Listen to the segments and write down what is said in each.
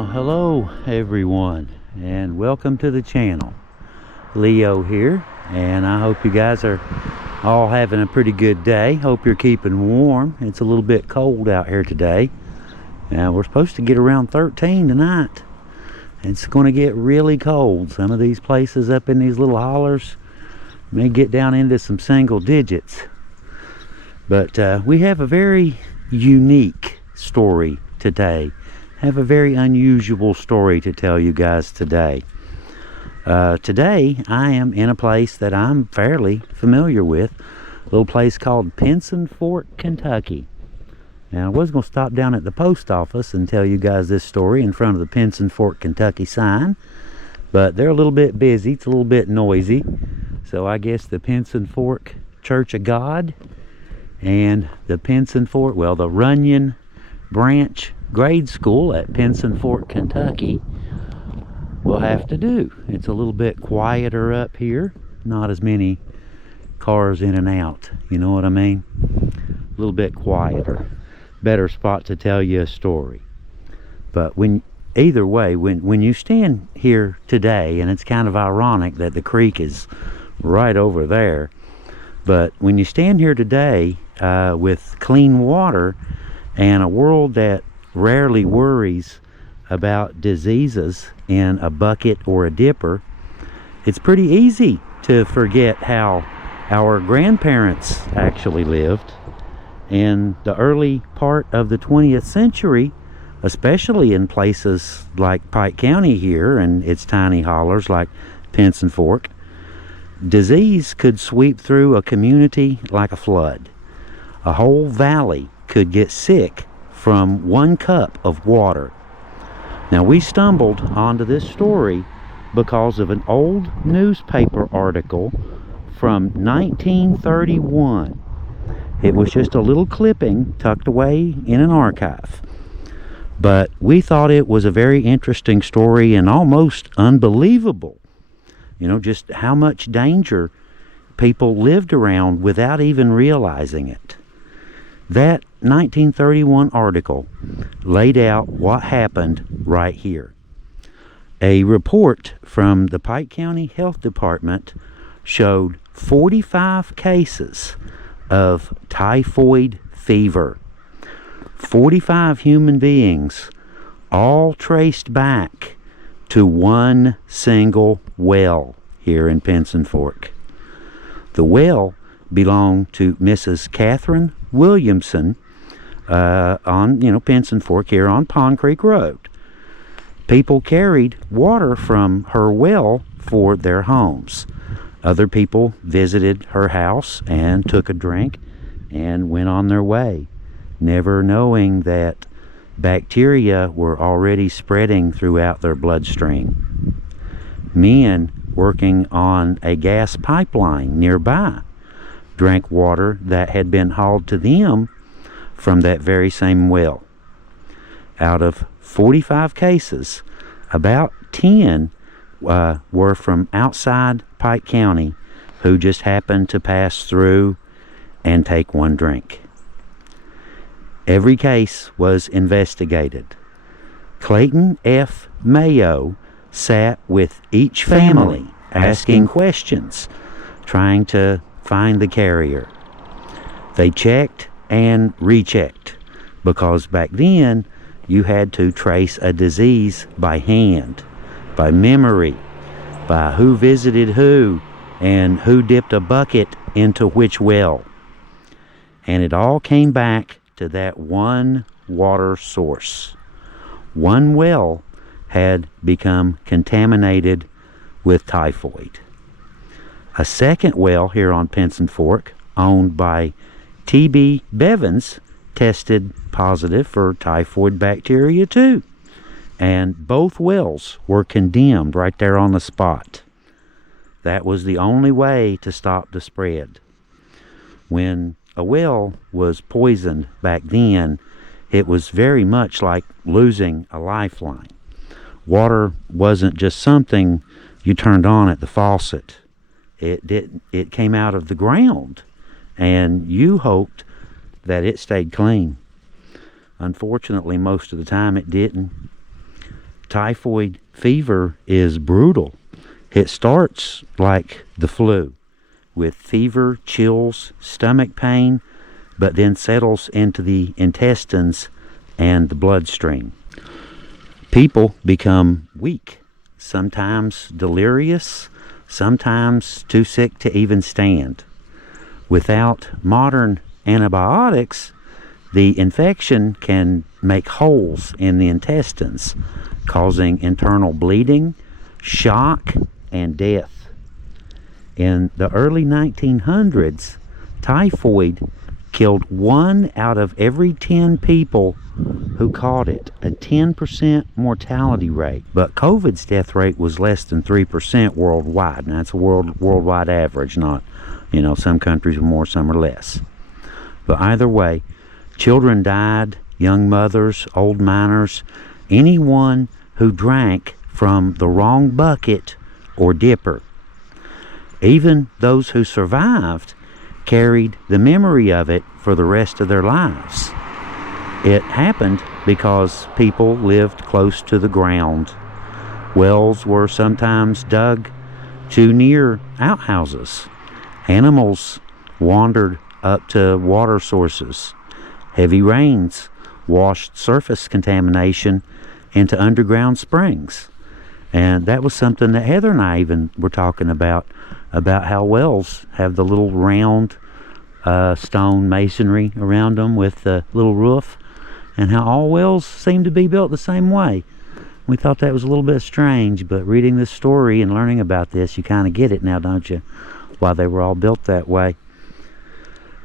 Well, hello everyone, and welcome to the channel. Leo here, and I hope you guys are all having a pretty good day. Hope you're keeping warm. It's a little bit cold out here today. Now we're supposed to get around 13 tonight. It's going to get really cold. Some of these places up in these little hollers may get down into some single digits. But we have a very unique story today. Have a very unusual story to tell you guys today. Today I am in a place that I'm fairly familiar with, a little place called Pinson, Kentucky. Now I was going to stop down at the post office and tell you guys this story in front of the Pinson, Kentucky sign, but they're a little bit busy. It's a little bit noisy, so I guess the Pinson Fork Church of God and the Pinson Fork, well, the Runyon Branch grade school at Pinson, Kentucky will have to do. It's a little bit quieter up here, not as many cars in and out, you know what I mean? A little bit quieter, better spot to tell you a story. But either way, when you stand here today, and it's kind of ironic that the creek is right over there, but when you stand here today with clean water and a world that rarely worries about diseases in a bucket or a dipper, it's pretty easy to forget how our grandparents actually lived in the early part of the 20th century, especially in places like Pike County here and its tiny hollers like Pinson Fork. Disease could sweep through a community like a flood. A whole valley could get sick from one cup of water. Now we stumbled onto this story because of an old newspaper article from 1931. It was just a little clipping tucked away in an archive. But we thought it was a very interesting story and almost unbelievable. You know, just how much danger people lived around without even realizing it. That 1931 article laid out what happened right here. A report from the Pike County Health Department showed 45 cases of typhoid fever. 45 human beings, all traced back to one single well here in Pinson Fork. The well belonged to Mrs. Catherine Williamson on Pinson Fork here on Pond Creek Road. People carried water from her well for their homes. Other people visited her house and took a drink and went on their way, never knowing that bacteria were already spreading throughout their bloodstream. Men working on a gas pipeline nearby drank water that had been hauled to them from that very same well. Out of 45 cases, about 10 were from outside Pike County who just happened to pass through and take one drink. Every case was investigated. Clayton F. Mayo sat with each family asking questions, trying to find the carrier. They checked and rechecked because back then you had to trace a disease by hand, by memory, by who visited who and who dipped a bucket into which well. And it all came back to that one water source. One well had become contaminated with typhoid. A second well here on Pinson Fork, owned by T.B. Bevins, tested positive for typhoid bacteria too. And both wells were condemned right there on the spot. That was the only way to stop the spread. When a well was poisoned back then, it was very much like losing a lifeline. Water wasn't just something you turned on at the faucet. It came out of the ground, and you hoped that it stayed clean. Unfortunately, most of the time it didn't. typhoid fever is brutal. It starts like the flu, with fever, chills, stomach pain, but then settles into the intestines and the bloodstream. People become weak, sometimes delirious, sometimes too sick to even stand. Without modern antibiotics, the infection can make holes in the intestines, causing internal bleeding, shock, and death. In the early 1900s, typhoid killed 1 out of every 10 people who caught it, a 10% mortality rate. But COVID's death rate was less than 3% worldwide. And that's a worldwide average, not, some countries are more, some are less. But either way, children died, young mothers, old miners, anyone who drank from the wrong bucket or dipper. Even those who survived carried the memory of it for the rest of their lives. It happened because people lived close to the ground. Wells were sometimes dug too near outhouses. Animals wandered up to water sources. Heavy rains washed surface contamination into underground springs. And that was something that Heather and I even were talking about how wells have the little round stone masonry around them with the little roof, and how all wells seem to be built the same way. We thought that was a little bit strange, but reading this story and learning about this, you kind of get it now, don't you? Why they were all built that way.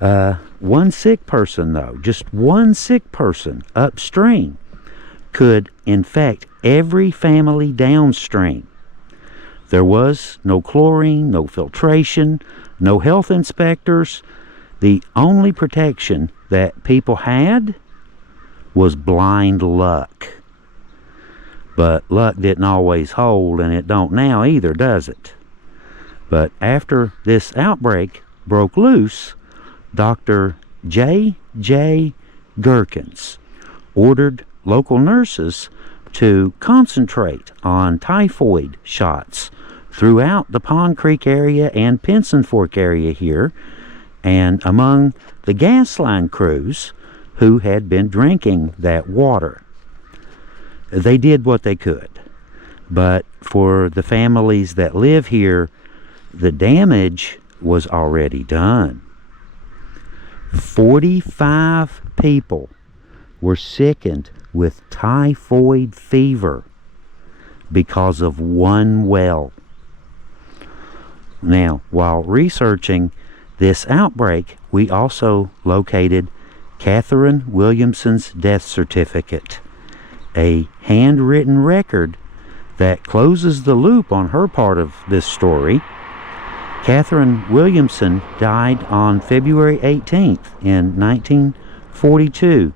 One sick person, though, just one sick person upstream could infect every family downstream. There was no chlorine, no filtration, no health inspectors. The only protection that people had was blind luck. But luck didn't always hold, and it don't now either, does it? But after this outbreak broke loose, Dr. J.J. Gherkins ordered local nurses to concentrate on typhoid shots throughout the Pond Creek area and Pinson Fork area here, and among the gas line crews who had been drinking that water. They did what they could, but for the families that live here, the damage was already done. 45 people were sickened with typhoid fever because of one well. Now, while researching this outbreak, we also located Catherine Williamson's death certificate, a handwritten record that closes the loop on her part of this story. Catherine Williamson died on February 18th in 1942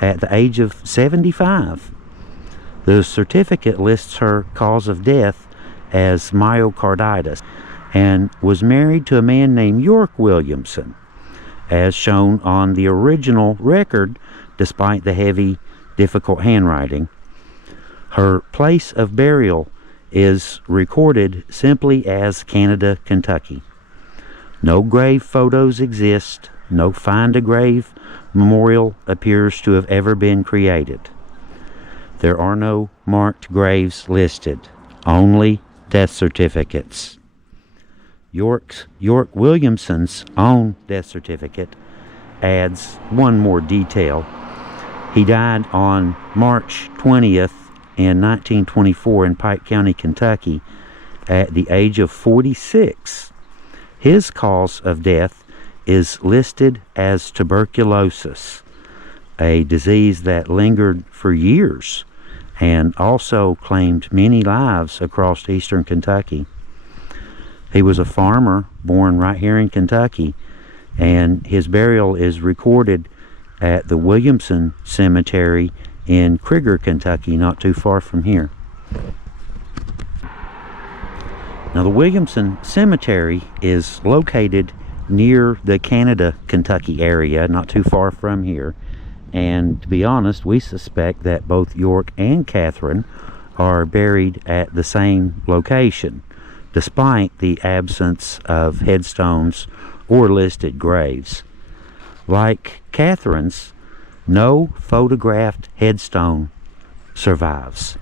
at the age of 75. The certificate lists her cause of death as myocarditis and was married to a man named York Williamson, as shown on the original record despite the heavy, difficult handwriting. Her place of burial is recorded simply as Canada, Kentucky. No grave photos exist. No Find a Grave memorial appears to have ever been created. There are no marked graves listed, only death certificates. York Williamson's own death certificate adds one more detail. He died on March 20th in 1924 in Pike County, Kentucky at the age of 46. His cause of death is listed as tuberculosis, a disease that lingered for years and also claimed many lives across eastern Kentucky. He was a farmer born right here in Kentucky, and his burial is recorded at the Williamson Cemetery in Krieger, Kentucky, not too far from here. Now, the Williamson Cemetery is located near the Canada, Kentucky area, not too far from here. And to be honest, we suspect that both York and Catherine are buried at the same location, despite the absence of headstones or listed graves. Like Catherine's, no photographed headstone survives.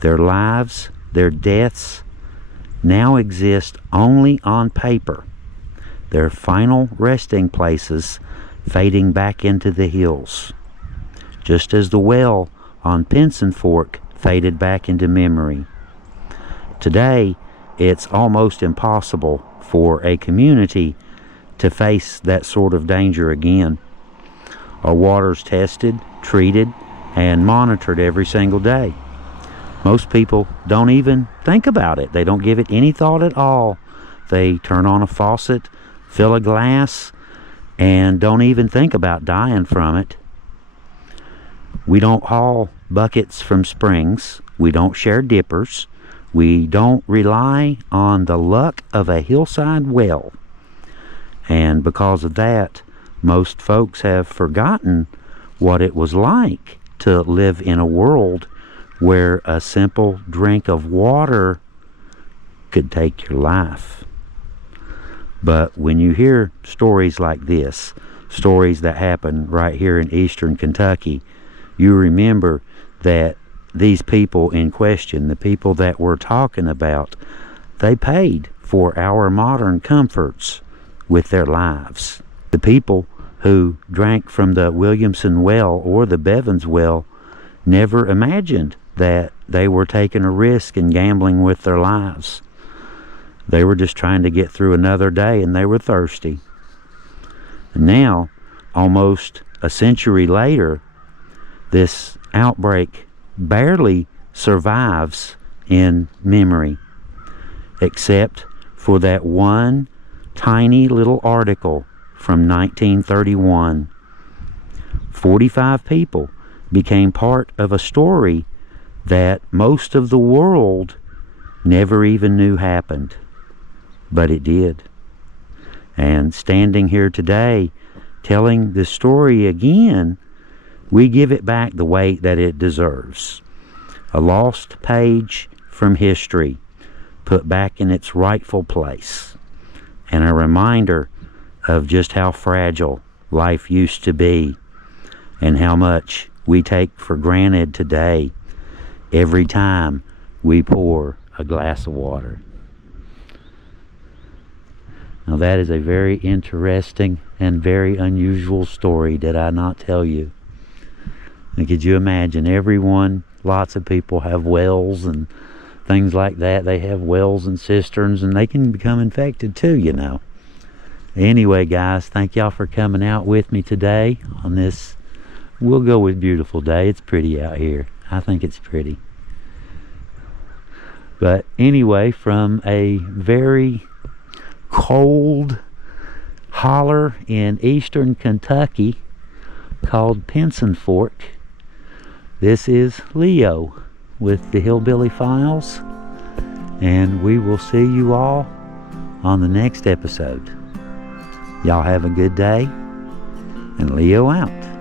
Their lives, their deaths, now exist only on paper, their final resting places fading back into the hills, just as the well on Pinson Fork faded back into memory. Today, it's almost impossible for a community to face that sort of danger again. Our water's tested, treated, and monitored every single day. Most people don't even think about it. They don't give it any thought at all. They turn on a faucet, fill a glass, and don't even think about dying from it. We don't haul buckets from springs. We don't share dippers. We don't rely on the luck of a hillside well. And because of that, most folks have forgotten what it was like to live in a world where a simple drink of water could take your life. But when you hear stories like this, stories that happen right here in eastern Kentucky, you remember that these people in question, the people that we're talking about, they paid for our modern comforts with their lives. The people who drank from the Williamson well or the Bevins well never imagined that they were taking a risk and gambling with their lives. They were just trying to get through another day, and they were thirsty. And now, almost a century later, this outbreak barely survives in memory, except for that one tiny little article from 1931. 45 people became part of a story that most of the world never even knew happened, but it did. And standing here today, telling this story again, we give it back the weight that it deserves. A lost page from history, put back in its rightful place, and a reminder of just how fragile life used to be and how much we take for granted today every time we pour a glass of water. Now that is a very interesting and very unusual story, did I not tell you? And could you imagine, lots of people have wells and things like that. They have wells and cisterns, and they can become infected too, you know. Anyway, guys, thank y'all for coming out with me today on this, we'll go with beautiful day. It's pretty out here. I think it's pretty. But anyway, from a very cold holler in eastern Kentucky called Pinson Fork, this is Leo with the Hillbilly Files, and we will see you all on the next episode. Y'all have a good day, and Leo out.